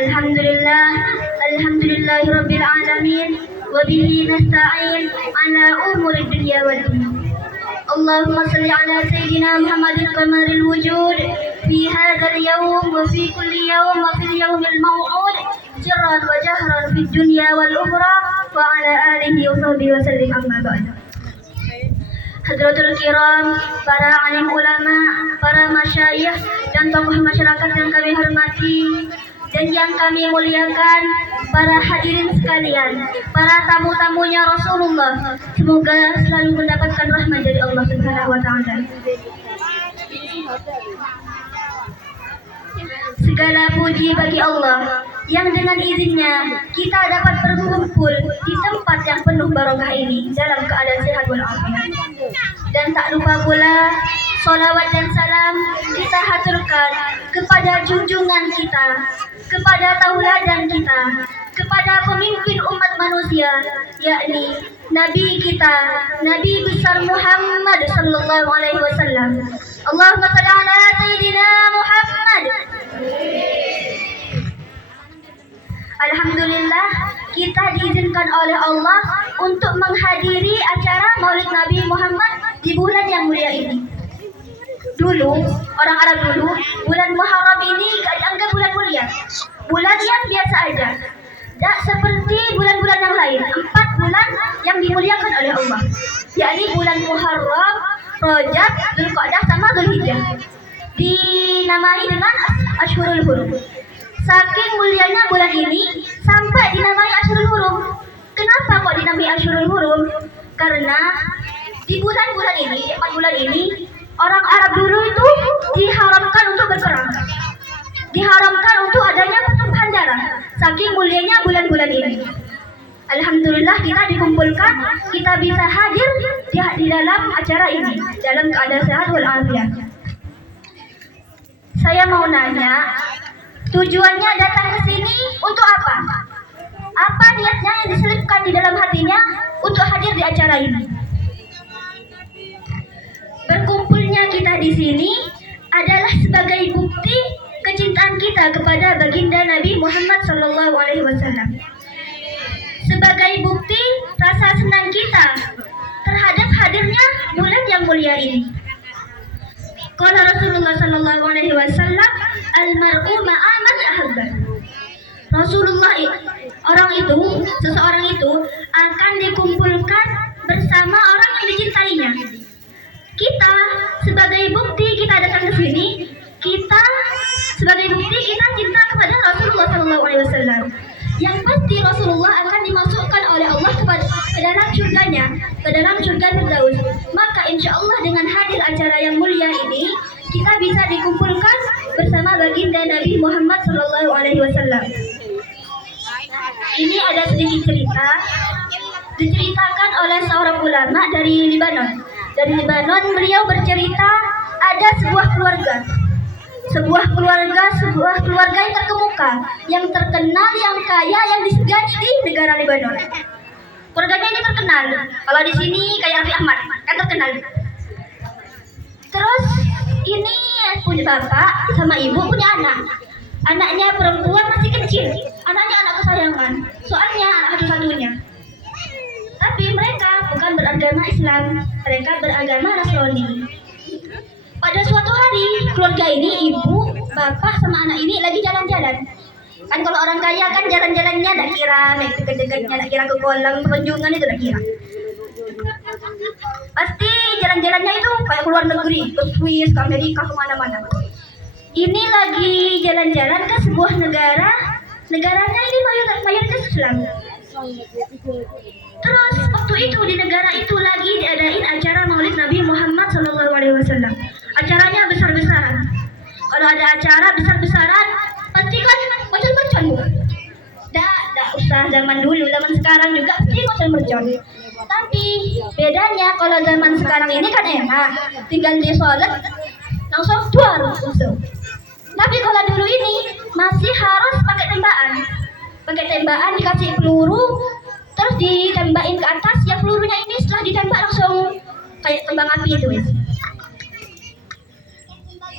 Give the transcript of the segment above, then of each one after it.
Alhamdulillah, alhamdulillahirabbil alamin wa bihi nasta'in ala umuri dunya wad din. Allahumma salli ala sayyidina Muhammadin qamaril wujud fi hadzal yawm wa fi kulli yawm wa fil yawmil maw'ud sirran wa jahran fid dunya wal ukhra wa ala alihi wa sahbihi wa sallim amma ba'd. Hadratul kiram, para alim ulama, para masyayikh dan tokoh masyarakat yang kami hormati dan yang kami muliakan, para hadirin sekalian, para tamu-tamunya Rasulullah, semoga selalu mendapatkan rahmat dari Allah Subhanahu wa taala. Segala puji bagi Allah yang dengan izinnya kita dapat berkumpul di tempat yang penuh barokah ini dalam keadaan sehat walafiat. Dan tak lupa pula salawat dan salam kita haturkan kepada junjungan kita, kepada tauladan kita, kepada pemimpin umat manusia, yakni Nabi kita, Nabi besar Muhammad sallallahu alaihi wasallam. Allahumma shalli ala sayyidina Muhammad. Alhamdulillah, kita diizinkan oleh Allah untuk menghadiri acara Maulid Nabi Muhammad di bulan yang mulia ini. Dulu, orang Arab dulu, bulan Muharram ini gak dianggap bulan mulia, bulan yang biasa aja. Tak seperti bulan-bulan yang lain, 4 bulan yang dimuliakan oleh Allah, yakni bulan Muharram, Rajab, Dzulqa'dah sama Dzulhijjah, dinamai dengan Ashhurul Hurum. Saking mulianya bulan ini sampai dinamai Ashhurul Hurum. Kenapa kok dinamai Ashhurul Hurum? Karena di bulan-bulan ini, 4 bulan ini, orang Arab dulu itu diharamkan untuk berperang, diharamkan untuk adanya pertumpahan darah. Saking mulianya bulan-bulan ini. Alhamdulillah kita dikumpulkan, kita bisa hadir di dalam acara ini dalam keadaan sehat walafiat. Saya mau nanya, tujuannya datang ke sini untuk apa? Apa niatnya yang diselipkan di dalam hatinya untuk hadir di acara ini? Berkumpulnya kita di sini adalah sebagai bukti kecintaan kita kepada baginda Nabi Muhammad SAW. Sebagai bukti rasa senang kita terhadap hadirnya bulan yang mulia ini. Qala Rasulullah SAW, al-mar'u ma'a man ahabba. Rasulullah, seseorang itu akan dikumpulkan bersama orang yang dicintainya. Kita sebagai bukti kita datang ke sini, kita sebagai bukti kita cinta kepada Rasulullah SAW. Yang pasti Rasulullah akan dimasukkan oleh Allah ke dalam surganya, ke dalam surga Firdaus. Maka insya Allah dengan hadir acara yang mulia ini, kita bisa dikumpulkan bersama baginda Nabi Muhammad SAW. Ini ada sedikit cerita diceritakan oleh seorang ulama dari Libanon. Dari Libanon, beliau bercerita ada sebuah keluarga yang terkemuka, yang terkenal, yang kaya, yang disegani di negara Libanon. Keluarganya ini terkenal. Kalau di sini kayak Raffi Ahmad, kan terkenal. Terus ini punya bapak sama ibu punya anak. Anaknya perempuan masih kecil. Anaknya anak kesayangan. Soalnya anak satu-satunya. Tapi mereka bukan beragama Islam, mereka beragama Nasrani. Pada suatu hari, keluarga ini, ibu, bapak, sama anak ini lagi jalan-jalan. Kan kalau orang kaya kan jalan-jalannya tak kira, naik dekat-dekatnya, tak kira ke kolam, penjungan itu tak kira. Pasti jalan-jalannya itu kayak keluar negeri, ke Swiss, ke Amerika, kemana-mana. Ini lagi jalan-jalan ke sebuah negara, negaranya ini mayoritas Islam. Terus waktu itu di negara itu lagi diadain acara Maulid Nabi Muhammad SAW. Acaranya besar-besaran. Kalau ada acara besar-besaran, pasti kan mercon-mercon bu. Dah usah zaman dulu, zaman sekarang juga pasti mercon-mercon. Tapi bedanya kalau zaman sekarang ini kan enak, tinggal di sholat langsung duar langsung. Tapi kalau dulu ini masih harus pakai tembakan dikasih peluru, terus ditembakin ke atas. Yang pelurunya ini setelah ditembak langsung kayak kembang api itu.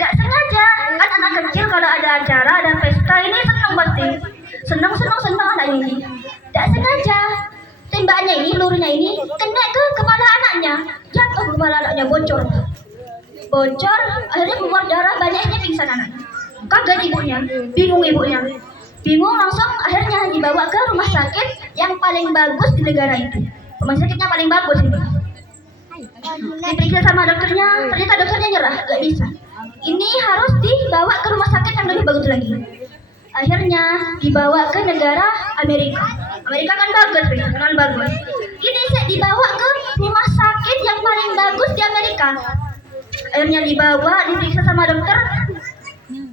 Gak sengaja, kan anak kecil kalau ada acara, ada pesta ini senang pasti. Senang anaknya ini. Gak sengaja, tembakannya ini, pelurunya ini kena ke kepala anaknya. Jatuh kepala anaknya, bocor. Akhirnya keluar darah banyaknya, pingsan anaknya. Kaget ibunya, bingung ibunya. Bingung langsung akhirnya dibawa ke rumah sakit yang paling bagus di negara itu. Rumah sakitnya paling bagus itu. Diperiksa sama dokternya, ternyata dokternya nyerah, gak bisa. Ini harus dibawa ke rumah sakit yang lebih bagus lagi. Akhirnya dibawa ke negara Amerika. Amerika kan bagus, kan bagus. Ini saya dibawa ke rumah sakit yang paling bagus di Amerika. Akhirnya dibawa, diperiksa sama dokter.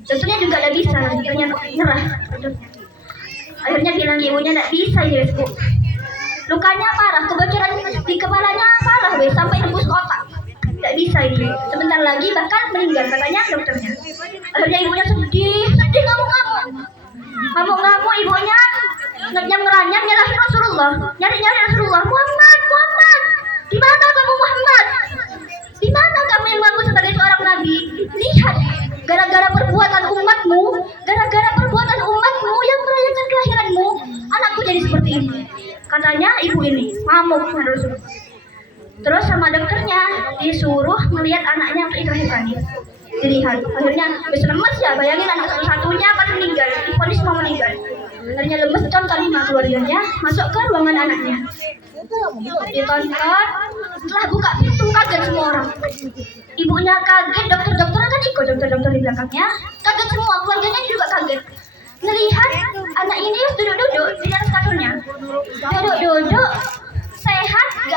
Dokternya juga gak bisa, akhirnya nyerah. Akhirnya bilang ibunya gak bisa ya, Bu. Lukanya parah, kebocoran di kepalanya parah, weh, sampai tembus otak. Tidak bisa ini. Sebentar lagi bahkan meninggal, katanya dokternya. Akhirnya ibunya sedih ngamuk ibunya ngeranyam nyalahin Rasulullah, nyari Rasulullah. Muhammad, di mana kamu Muhammad? Di mana kamu yang bagus sebagai seorang nabi? Lihat, gara-gara perbuatan umatmu yang merayakan kelahiranmu, anakku jadi seperti ini. Katanya ibu ini ngamuk terus. Terus sama dokternya disuruh melihat anaknya untuk dilahirkan. Dilihat, akhirnya bisa lemes ya, bayangin anak satu-satunya pas meninggal, divonis mau meninggal. Akhirnya lemes, tonton keluarganya masuk ke ruangan anaknya. Ditonton, setelah buka pintu kaget semua orang. Ibunya kaget, dokter-dokter kan ikut, dokter-dokter di belakangnya kaget semua, keluarganya juga kaget. Melihat anak ini duduk-duduk di atas kasurnya, duduk-duduk sehat, gak